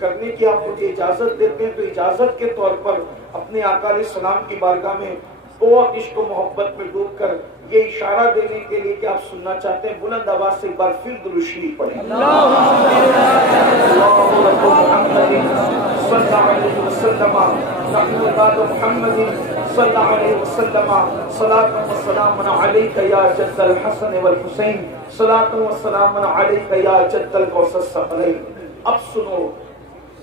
کرنے کی آپ مجھے اجازت دیتے ہیں تو اجازت کے طور پر اپنے آقا علیہ السلام کی بارگاہ میں بہت عشق و محبت میں ڈوب کر یہ اشارہ دینے کے لیے کہ آپ سننا چاہتے ہیں، بلند آواز سے ایک بار پھر درود شریف پڑھیں۔ صلی اللہ علیہ وسلم صلاۃ و سلام علیک یا جد الحسن والحسین، صلاۃ و سلام علیک یا جد القوس الثقلین۔ اب سنو،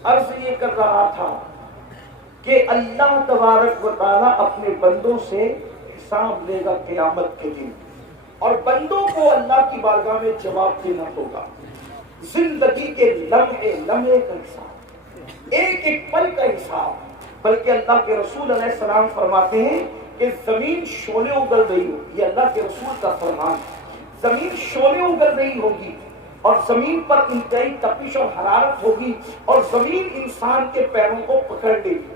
عرض یہ کر رہا تھا کہ اللہ تبارک و تعالیٰ اپنے بندوں سے حساب لے گا قیامت کے دن، اور بندوں کو اللہ کی بارگاہ میں جواب دینا ہوگا۔ زندگی کے لمحے لمحے کا حساب، ایک ایک پل کا حساب۔ بلکہ اللہ کے رسول علیہ السلام فرماتے ہیں کہ زمین شعلے اگل رہی ہوگی، یہ اللہ کے رسول کا فرمان ہے، زمین شعلے اگل رہی ہوگی اور زمین پر انتہائی تپش اور حرارت ہوگی، اور زمین انسان کے پیروں کو پکڑ لے گی،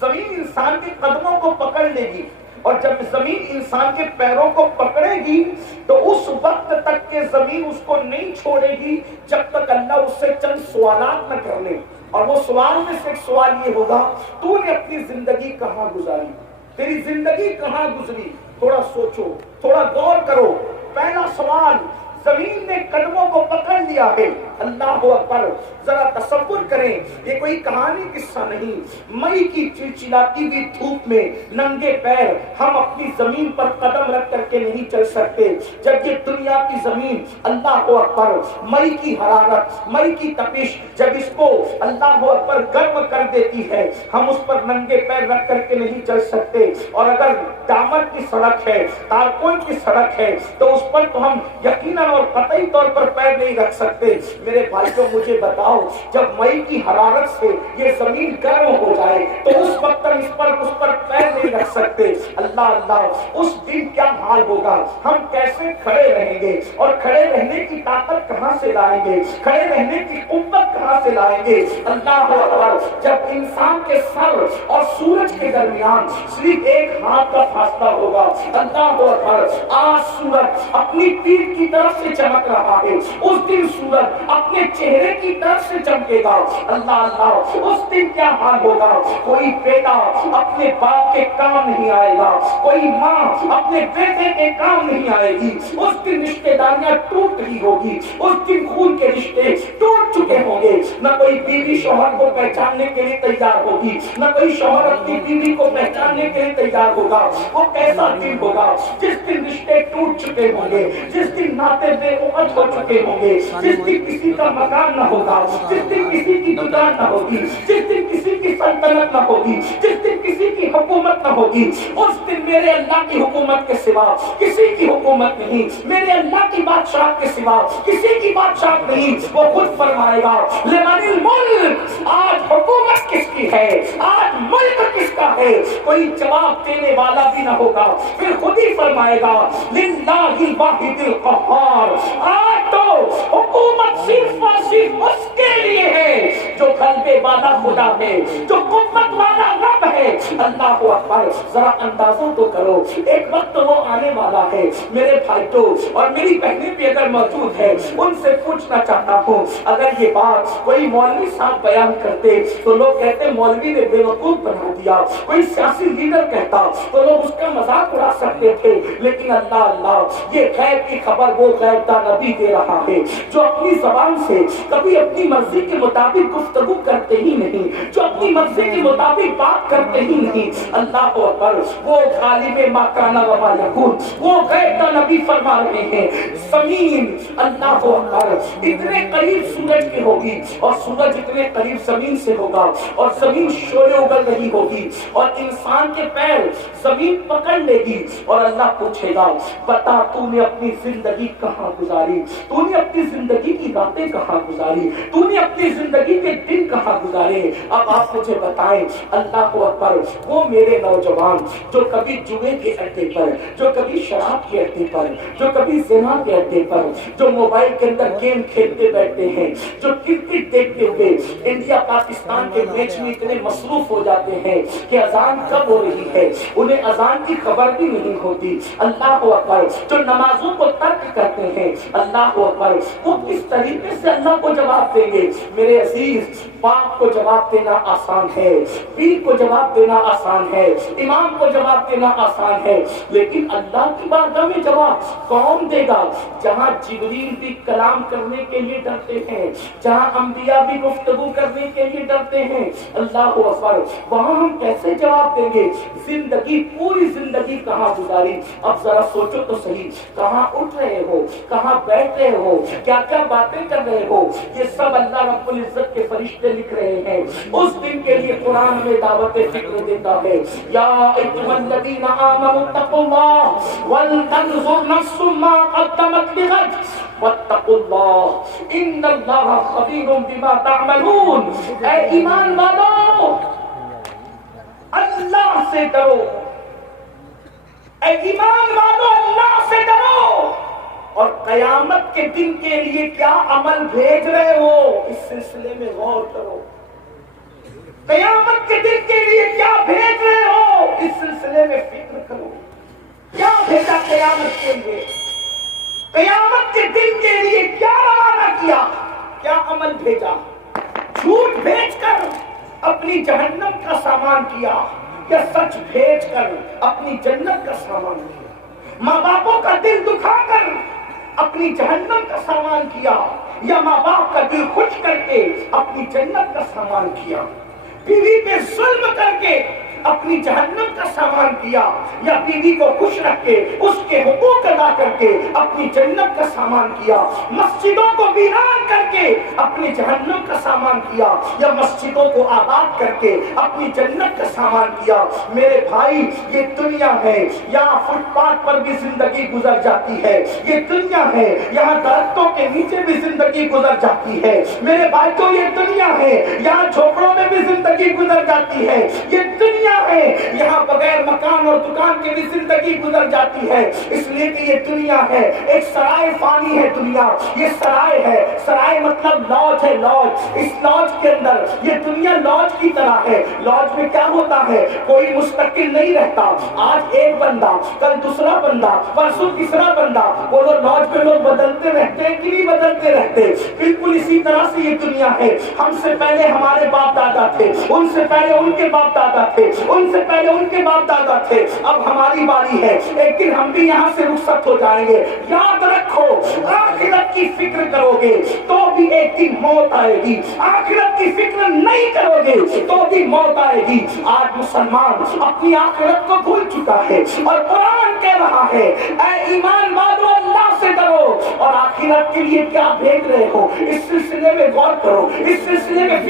زمین انسان کے قدموں کو پکڑ لے گی، اور جب زمین انسان کے پیروں کو پکڑے گی تو اس وقت تک کہ زمین اس کو نہیں چھوڑے گی جب تک اللہ اس سے چند سوالات نہ کر لے۔ اور وہ سوال میں سے ایک سوال یہ ہوگا، تو نے اپنی زندگی کہاں گزاری، تیری زندگی کہاں گزری، تھوڑا سوچو، تھوڑا غور کرو۔ پہلا سوال، زمین نے قدموں کو پکڑ لیا ہے، اللہ اکبر۔ ذرا تصور کریں، یہ کوئی کہانی قصہ نہیں، مئی کی چلچلاتی ہوئی دھوپ میں ننگے پیر ہم اپنی زمین پر قدم رکھ کر کے نہیں چل سکتے۔ جب یہ دنیا کی زمین اللہ اکبر، مئی کی حرارت، مئی کی تپش جب اس کو اللہ اکبر گرم کر دیتی ہے، ہم اس پر ننگے پیر رکھ کر کے نہیں چل سکتے۔ اور اگر ڈامر کی سڑک ہے، تارکون کی سڑک ہے، تو اس پر تو ہم یقیناً اور قطعی طور پر پیر نہیں رکھ سکتے۔ میرے بھائیوں مجھے بتاؤ، جب مئی کی حرارت سے یہ زمین گرم ہو جائے تو اس وقت اس پر پیر نہیں رکھ سکتے۔ اللہ اللہ، اس دن کیا حال ہوگا، ہم کیسے کھڑے رہیں گے، اور کھڑے رہنے کی طاقت کہاں سے لائیں گے، کھڑے رہنے کی قوت کہاں سے لائیں گے۔ اللہ اکبر، جب انسان کے سر اور سورج کے درمیان صرف ایک ہاتھ کا فاصلہ ہوگا، اللہ اکبر، آج سورج اپنی پیٹھ کی طرف سے چمک رہا ہے، اس دن سورج اپنے چہرے کی طرف سے چمکے گا۔ اللہ اللہ، اس دن کیا حال ہوگا، کوئی بیٹا اپنے باپ کے کام نہیں آئے گا، کوئی ماں اپنے بیٹے کے کام نہیں آئے گی، اس دن رشتے داریاں ٹوٹ رہی ہوگی، اس دن خون کے رشتے ٹوٹ چکے ہوں گے، نہ کوئی بیوی شوہر کو پہچاننے کے لیے تیار ہوگی، نہ کوئی شوہر اپنی بیوی کو پہچاننے کے لیے تیار ہوگا۔ وہ کیسا دن ہوگا جس دن رشتے ٹوٹ چکے ہوں گے، جس دن ناطے بے عقد ہو چکے ہوں گے، جس دن کسی کا مکان نہ ہوگا، جس دن کسی کی دکان نہ ہوگی، جس دن کسی کی سلطنت نہ ہوگی، جس دن کسی کی حکومت نہ ہوگی۔ اس دن میرے اللہ کی حکومت کے سوا کسی کی حکومت نہیں، میرے اللہ کی بادشاہ کے سوا کسی کی بادشاہ نہیں۔ وہ خود فرمائے گا، لمن الملک، آج حکومت کس کی ہے، آج ملک کس کا ہے، کوئی جواب دینے والا بھی نہ ہوگا۔ پھر خود ہی فرمائے گا، للہ الواحد القہار، آج تو حکومت صرف اور صرف اس کے لیے ہے جو غلبے والا خدا ہے، جو قوت والا رب ہے۔ اللہ اکبر، ذرا اندازہ تو کرو، ایک وقت وہ آنے والا ہے۔ میرے بھائیوں اور میری بہنیں بھی اگر موجود ہیں، ان سے پوچھنا چاہتا ہوں، اگر یہ بات کوئی مولوی صاحب بیان کرتے تو لوگ کہتے مولوی نے بے وقوف بنا دیا، کوئی سیاسی لیڈر کہتا تو لوگ اس کا مذاق اڑا سکتے تھے، لیکن اللہ اللہ، یہ غیب کی خبر وہ غیب کا نبی دے رہا ہے جو اپنی زبان سے کبھی اپنی مرضی کے مطابق گفتگو کرتے ہی نہیں، جو اپنی مرضی کے مطابق بات کرتے ہی نہیں۔ اللہ اکبر، وہ غالب ما کان و ما یکون، وہ غیب کا نبی فرما رہے ہیں، زمین اللہ اکبر اتنے قریب سورج کی ہوگی، اور سورج اتنے قریب زمین سے ہوگا، اور زمین شعلے اگل رہی ہوگی، اور انسان کے پیر زمین پکڑ لے گی، اور اللہ پوچھے گا، بتا تو نے اپنی زندگی کہاں گزاری، تو نے اپنی زندگی کی راتیں کہاں گزاری، تو نے اپنی زندگی کے دن کہاں گزارے؟ اب آپ مجھے بتائیں، اللہ اکبر، وہ میرے نوجوان جو کبھی جوئے کے اڈے پر، جو کبھی شراب کے اڈے پر، جو کبھی زنا کے اڈے پر، جو موبائل کے اندر گیم کھیلتے بیٹھتے ہیں، جو کرکٹ دیکھتے ہوئے انڈیا پاکستان کے میچ میں اتنے مصروف ہو جاتے ہیں کہ اذان کب ہو رہی ہے انہیں اذان کی خبر بھی نہیں ہوتی، اللہ اکبر، جو نمازوں کو ترک کرتے ہیں، اللہ اکبر، وہ کس طریقے سے اللہ کو جواب دیں گے؟ میرے عزیز، باپ کو جواب دینا آسان ہے، پیر کو جواب دینا آسان ہے، امام کو جواب دینا آسان ہے، لیکن اللہ کی بارگاہ میں جواب کون دے گا؟ جہاں جبریل بھی کلام کرنے کے لیے ڈرتے ہیں، جہاں انبیاء بھی گفتگو کرنے کے لیے ڈرتے ہیں، اللہ اکبر، وہاں ہم کیسے جواب دیں گے؟ زندگی، پوری زندگی کہاں گزاری؟ اب ذرا سوچو تو صحیح، کہاں اٹھ رہے ہو، کہاں بیٹھ رہے ہو، کیا کیا باتیں کر رہے ہو؟ یہ سب اللہ رب العزت کے فرشتے لکھ رہے ہیں۔ اس دن کے لیے قرآن میں دعوت فکر دیتا ہے، یا ایھا الذین آمنوا اتقوا اللہ ولتنظر نفس ما قدمت لغد واتقوا اللہ ان اللہ خبیر بما تعملون۔ اے ایمان والو، اللہ سے ڈرو، اے ایمان والو، اللہ سے ڈرو، اور قیامت کے دن کے لیے کیا عمل بھیج رہے ہو اس سلسلے میں غور کرو۔ قیامت کے دن کے لیے کیا بھیج رہے ہو اس سلسلے میں فکر کرو۔ کیا بھیجا قیامت کے لیے؟ قیامت کے دن کے لیے کیا روانہ کیا؟ کیا عمل بھیجا؟ جھوٹ بھیج کر اپنی جہنم کا سامان کیا یا سچ بھیج کر اپنی جنت کا سامان کیا؟ ماں باپوں کا دل دکھا کر اپنی جہنم کا سامان کیا یا ماں باپ کا دل خوش کر کے اپنی جنت کا سامان کیا؟ بیوی پہ ظلم کر کے اپنی جہنم کا سامان کیا یا بیوی کو خوش رکھ کے اس کے حقوق ادا کر کے اپنی جنت کا سامان کیا؟ مسجدوں کو ویران کر کے اپنی جہنم کا سامان کیا یا مسجدوں کو آباد کر کے اپنی جنت کا سامان کیا؟ میرے بھائی، یہ دنیا ہے، یہاں فٹ پاتھ پر بھی زندگی گزر جاتی ہے، یہ دنیا ہے، یہاں درختوں کے نیچے بھی زندگی گزر جاتی ہے، میرے بھائیوں، یہ دنیا ہے، یہاں جھوپڑوں میں بھی زندگی گزر جاتی ہے، یہ دنیا ہے، یہاں بغیر مکان اور دکان کے بھی زندگی گزر جاتی ہے، اس لیے کہ یہ دنیا ہے، ایک سرائے فانی ہے دنیا، یہ سرائے ہے، سرائے مطلب لاج ہے، لاج، اس لاج کے اندر یہ دنیا لاج کی طرح ہے۔ لاج میں کیا ہوتا ہے؟ کوئی مستقل نہیں رہتا، آج ایک بندہ، کل دوسرا بندہ، پرسوں تیسرا بندہ، وہ لاج میں لوگ بدلتے رہتے ہیں کہ نہیں بدلتے رہتے؟ بالکل اسی طرح سے یہ دنیا ہے، ہم سے پہلے ہمارے باپ دادا تھے، ان سے پہلے ان کے باپ دادا تھے، ان سے پہلے ان کے باپ دادا تھے، اب ہماری باری ہے، ایک دن ہم بھی یہاں سے رخصت ہو جائیں گے۔ یاد رکھو، آخرت کی فکر کرو گے تو بھی ایک دن موت آئے گی، آخرت کی فکر نہیں کرو گے تو بھی موت آئے گی۔ آج مسلمان اپنی آخرت کو بھول چکا ہے اور قرآن کہہ رہا ہے، اے ایمان والو، اللہ سے ڈرو اور آخرت کے لیے کیا بھیج رہے ہو اس سلسلے میں غور کرو، اس سلسلے میں